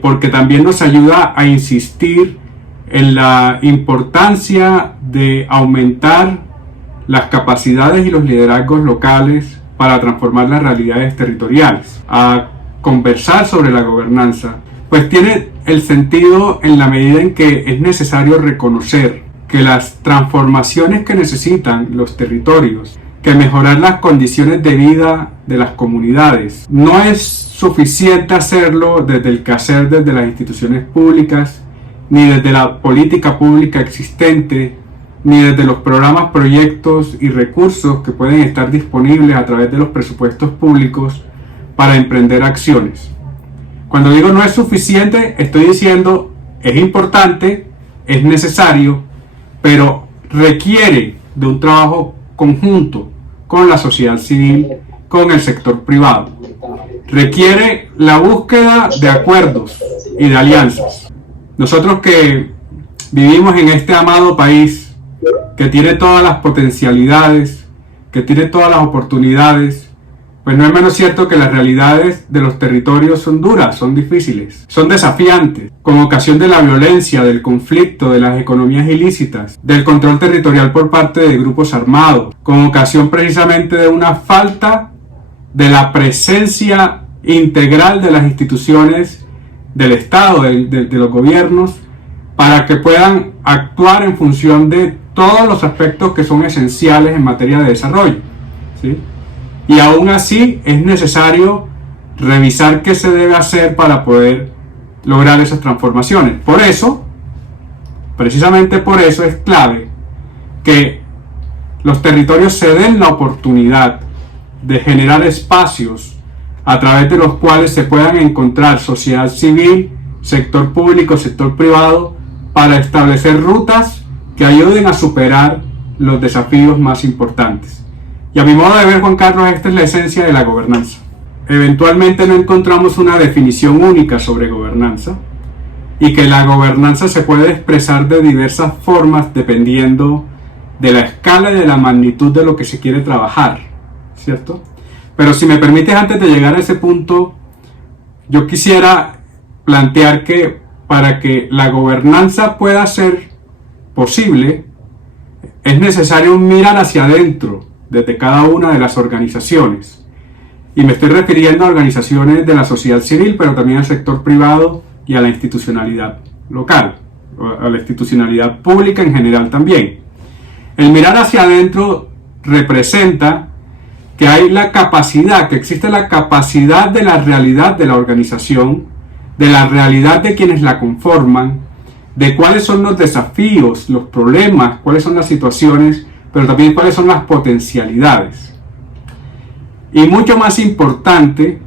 porque también nos ayuda a insistir en la importancia de aumentar las capacidades y los liderazgos locales para transformar las realidades territoriales, a conversar sobre la gobernanza, pues tiene el sentido en la medida en que es necesario reconocer que las transformaciones que necesitan los territorios, que mejorar las condiciones de vida de las comunidades, no es suficiente hacerlo desde el quehacer desde las instituciones públicas, ni desde la política pública existente, ni desde los programas, proyectos y recursos que pueden estar disponibles a través de los presupuestos públicos para emprender acciones. Cuando digo no es suficiente, estoy diciendo es importante, es necesario, pero requiere de un trabajo conjunto con la sociedad civil, con el sector privado. Requiere la búsqueda de acuerdos y de alianzas. Nosotros que vivimos en este amado país, que tiene todas las potencialidades, que tiene todas las oportunidades, pues no es menos cierto que las realidades de los territorios son duras, son difíciles, son desafiantes, con ocasión de la violencia, del conflicto, de las economías ilícitas, del control territorial por parte de grupos armados, con ocasión precisamente de una falta de la presencia integral de las instituciones del Estado, de los gobiernos, para que puedan actuar en función de todos los aspectos que son esenciales en materia de desarrollo, ¿sí? Y aún así es necesario revisar qué se debe hacer para poder lograr esas transformaciones. Por eso, precisamente por eso es clave que los territorios se den la oportunidad de generar espacios a través de los cuales se puedan encontrar sociedad civil, sector público, sector privado, para establecer rutas que ayuden a superar los desafíos más importantes. Y a mi modo de ver, Juan Carlos, esta es la esencia de la gobernanza. Eventualmente no encontramos una definición única sobre gobernanza, y que la gobernanza se puede expresar de diversas formas dependiendo de la escala y de la magnitud de lo que se quiere trabajar, ¿cierto? Pero si me permites, antes de llegar a ese punto, yo quisiera plantear que para que la gobernanza pueda ser posible, es necesario mirar hacia adentro desde cada una de las organizaciones. Y me estoy refiriendo a organizaciones de la sociedad civil, pero también al sector privado y a la institucionalidad local, a la institucionalidad pública en general también. El mirar hacia adentro representa que hay la capacidad, que existe la capacidad de la realidad de la organización, de la realidad de quienes la conforman, de cuáles son los desafíos, los problemas, cuáles son las situaciones, pero también cuáles son las potencialidades. Y mucho más importante,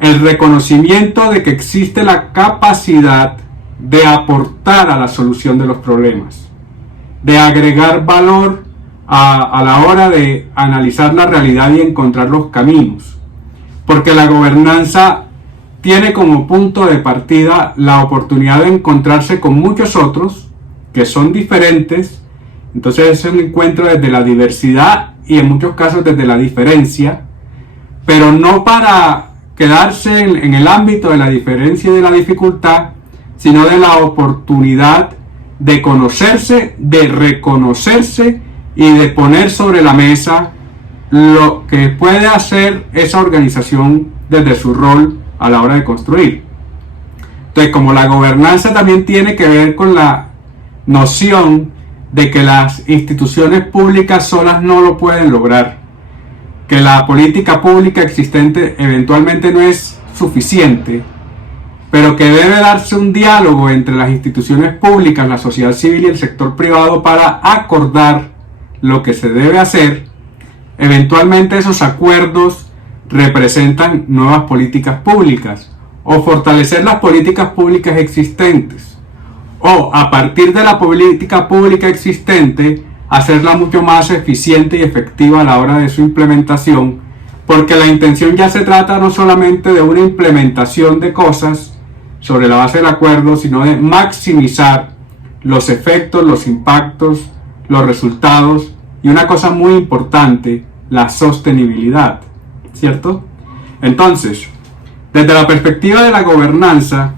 el reconocimiento de que existe la capacidad de aportar a la solución de los problemas, de agregar valor a la hora de analizar la realidad y encontrar los caminos. Porque la gobernanza tiene como punto de partida la oportunidad de encontrarse con muchos otros que son diferentes. Entonces es un encuentro desde la diversidad y en muchos casos desde la diferencia, pero no para quedarse en el ámbito de la diferencia y de la dificultad, sino de la oportunidad de conocerse, de reconocerse y de poner sobre la mesa lo que puede hacer esa organización desde su rol a la hora de construir. Entonces, como la gobernanza también tiene que ver con la noción de que las instituciones públicas solas no lo pueden lograr, que la política pública existente eventualmente no es suficiente, pero que debe darse un diálogo entre las instituciones públicas, la sociedad civil y el sector privado para acordar lo que se debe hacer. Eventualmente esos acuerdos representan nuevas políticas públicas o fortalecer las políticas públicas existentes, o a partir de la política pública existente hacerla mucho más eficiente y efectiva a la hora de su implementación, porque la intención ya se trata no solamente de una implementación de cosas sobre la base del acuerdo, sino de maximizar los efectos, los impactos, los resultados y una cosa muy importante, la sostenibilidad, ¿cierto? Entonces, desde la perspectiva de la gobernanza,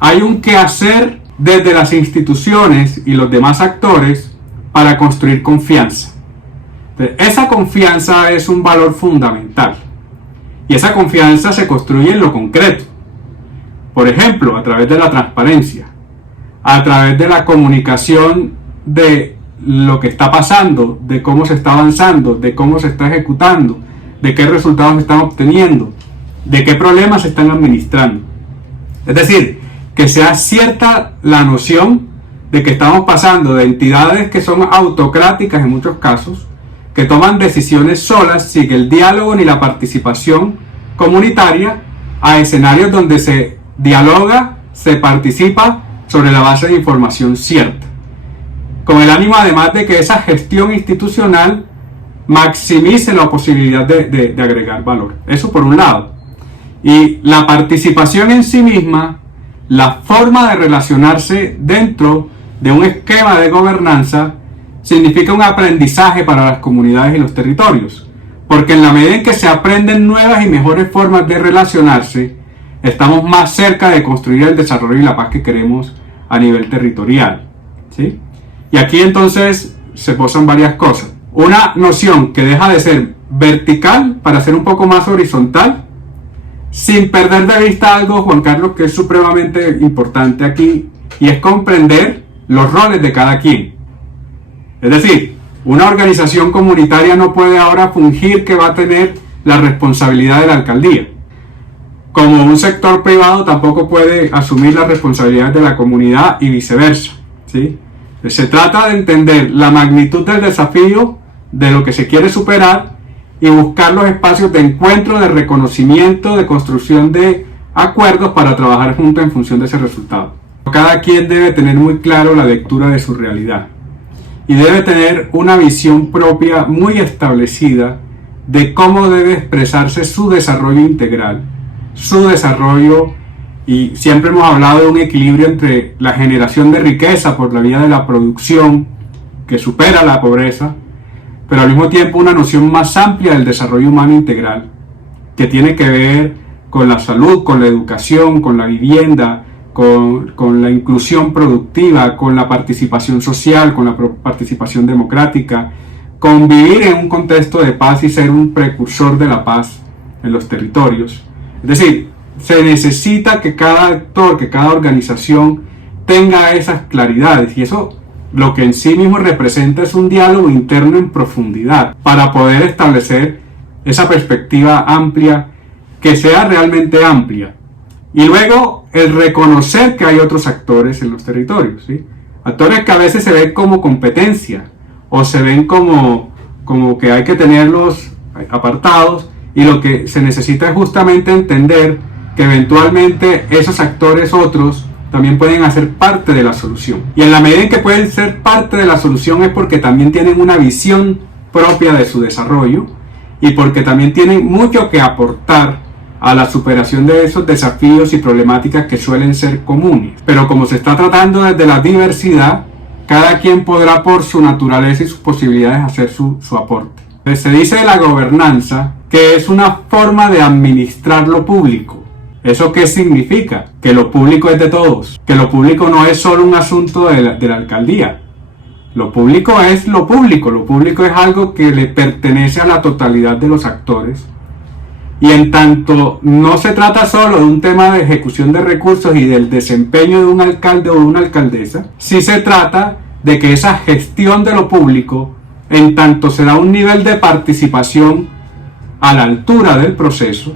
Hay un quehacer desde las instituciones y los demás actores para construir confianza. Entonces, esa confianza es un valor fundamental. Y esa confianza se construye en lo concreto. Por ejemplo, a través de la transparencia, a través de la comunicación de lo que está pasando, de cómo se está avanzando, de cómo se está ejecutando, de qué resultados se están obteniendo, de qué problemas se están administrando. Es decir, que sea cierta la noción de que estamos pasando de entidades que son autocráticas en muchos casos, que toman decisiones solas sin el diálogo ni la participación comunitaria, a escenarios donde se dialoga, se participa sobre la base de información cierta, con el ánimo además de que esa gestión institucional maximice la posibilidad de agregar valor. Eso por un lado. Y la participación en sí misma, la forma de relacionarse dentro de un esquema de gobernanza, significa un aprendizaje para las comunidades y los territorios, porque en la medida en que se aprenden nuevas y mejores formas de relacionarse, estamos más cerca de construir el desarrollo y la paz que queremos a nivel territorial, ¿sí? Y aquí entonces se posan varias cosas. Una noción que deja de ser vertical para ser un poco más horizontal, sin perder de vista algo, Juan Carlos, que es supremamente importante aquí, y es comprender los roles de cada quien. Es decir, una organización comunitaria no puede ahora fungir que va a tener la responsabilidad de la alcaldía. Como un sector privado tampoco puede asumir las responsabilidades de la comunidad y viceversa, ¿sí? Se trata de entender la magnitud del desafío, de lo que se quiere superar, y buscar los espacios de encuentro, de reconocimiento, de construcción de acuerdos para trabajar juntos en función de ese resultado. Cada quien debe tener muy claro la lectura de su realidad y debe tener una visión propia muy establecida de cómo debe expresarse su desarrollo integral, su desarrollo, y siempre hemos hablado de un equilibrio entre la generación de riqueza por la vía de la producción que supera la pobreza, pero al mismo tiempo una noción más amplia del desarrollo humano integral, que tiene que ver con la salud, con la educación, con la vivienda, con la inclusión productiva, con la participación social, con la participación democrática, con vivir en un contexto de paz y ser un precursor de la paz en los territorios. Es decir, se necesita que cada actor, que cada organización tenga esas claridades, y eso lo que en sí mismo representa es un diálogo interno en profundidad para poder establecer esa perspectiva amplia, que sea realmente amplia. Y luego el reconocer que hay otros actores en los territorios, ¿sí? Actores que a veces se ven como competencia o se ven como que hay que tenerlos apartados, y lo que se necesita es justamente entender que eventualmente esos actores otros también pueden hacer parte de la solución. Y en la medida en que pueden ser parte de la solución es porque también tienen una visión propia de su desarrollo y porque también tienen mucho que aportar a la superación de esos desafíos y problemáticas que suelen ser comunes. Pero como se está tratando desde la diversidad, cada quien podrá por su naturaleza y sus posibilidades hacer su aporte. Entonces, se dice de la gobernanza que es una forma de administrar lo público. ¿Eso qué significa? Que lo público es de todos, que lo público no es solo un asunto de la alcaldía. Lo público es lo público es algo que le pertenece a la totalidad de los actores. Y en tanto no se trata solo de un tema de ejecución de recursos y del desempeño de un alcalde o de una alcaldesa, sí se trata de que esa gestión de lo público, en tanto se da un nivel de participación a la altura del proceso,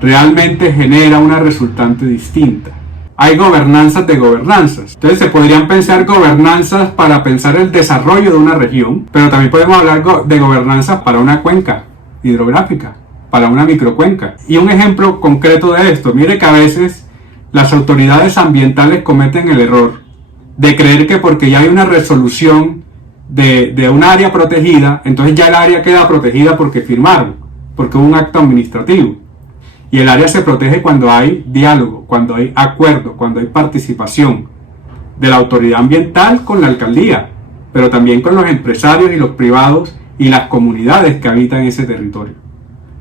realmente genera una resultante distinta. Hay gobernanzas de gobernanzas. Entonces se podrían pensar gobernanzas para pensar el desarrollo de una región, pero también podemos hablar de gobernanzas para una cuenca hidrográfica, para una microcuenca. Y un ejemplo concreto de esto, mire que a veces las autoridades ambientales cometen el error de creer que porque ya hay una resolución de un área protegida, entonces ya el área queda protegida porque firmaron, porque hubo un acto administrativo. Y el área se protege cuando hay diálogo, cuando hay acuerdo, cuando hay participación de la autoridad ambiental con la alcaldía, pero también con los empresarios y los privados y las comunidades que habitan ese territorio.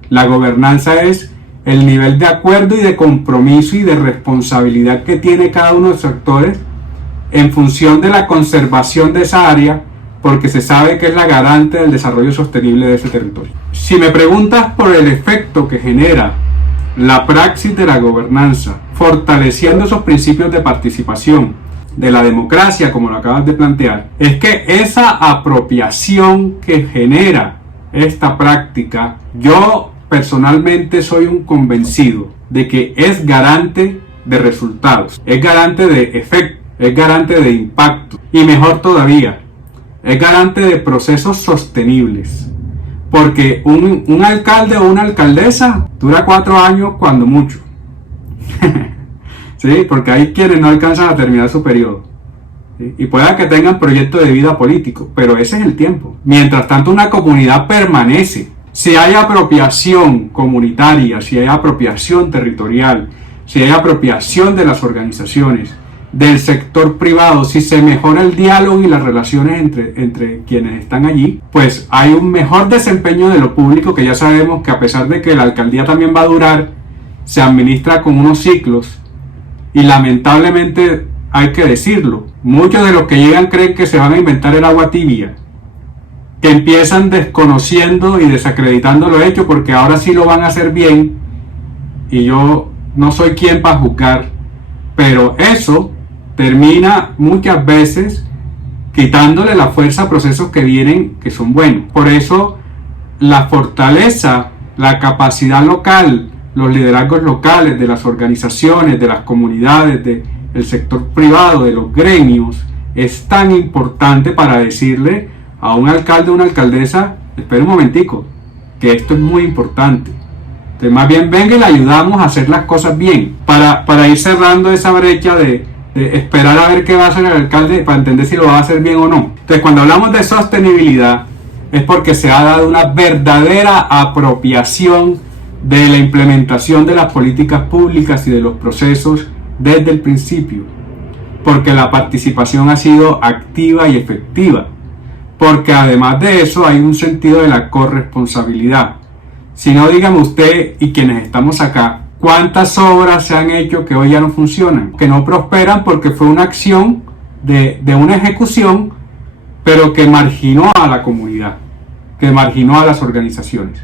La gobernanza es el nivel de acuerdo y de compromiso y de responsabilidad que tiene cada uno de los actores en función de la conservación de esa área, porque se sabe que es la garante del desarrollo sostenible de ese territorio. Si me preguntas por el efecto que genera la praxis de la gobernanza, fortaleciendo esos principios de participación, de la democracia, como lo acabas de plantear, es que esa apropiación que genera esta práctica, yo personalmente soy un convencido de que es garante de resultados, es garante de efecto, es garante de impacto y mejor todavía, es garante de procesos sostenibles. Porque un alcalde o una alcaldesa dura 4 años cuando mucho. ¿Sí? Porque hay quienes no alcanzan a terminar su periodo. ¿Sí? Y pueda que tengan proyecto de vida político, pero ese es el tiempo. Mientras tanto, una comunidad permanece. Si hay apropiación comunitaria, si hay apropiación territorial, si hay apropiación de las organizaciones, del sector privado, si se mejora el diálogo y las relaciones entre quienes están allí, pues hay un mejor desempeño de lo público, que ya sabemos que a pesar de que la alcaldía también va a durar, se administra con unos ciclos y lamentablemente hay que decirlo, muchos de los que llegan creen que se van a inventar el agua tibia, que empiezan desconociendo y desacreditando lo hecho porque ahora sí lo van a hacer bien, y yo no soy quien para juzgar, pero eso termina muchas veces quitándole la fuerza a procesos que vienen, que son buenos. Por eso la fortaleza, la capacidad local, los liderazgos locales de las organizaciones, de las comunidades, del sector privado, de los gremios, es tan importante para decirle a un alcalde o una alcaldesa: espera un momentico, que esto es muy importante. Entonces, más bien venga y le ayudamos a hacer las cosas bien, para ir cerrando esa brecha de esperar a ver qué va a hacer el alcalde para entender si lo va a hacer bien o no. Entonces, cuando hablamos de sostenibilidad, es porque se ha dado una verdadera apropiación de la implementación de las políticas públicas y de los procesos desde el principio, porque la participación ha sido activa y efectiva, porque además de eso hay un sentido de la corresponsabilidad. Si no, dígame usted y quienes estamos acá, ¿cuántas obras se han hecho que hoy ya no funcionan? Que no prosperan porque fue una acción de una ejecución, pero que marginó a la comunidad, que marginó a las organizaciones.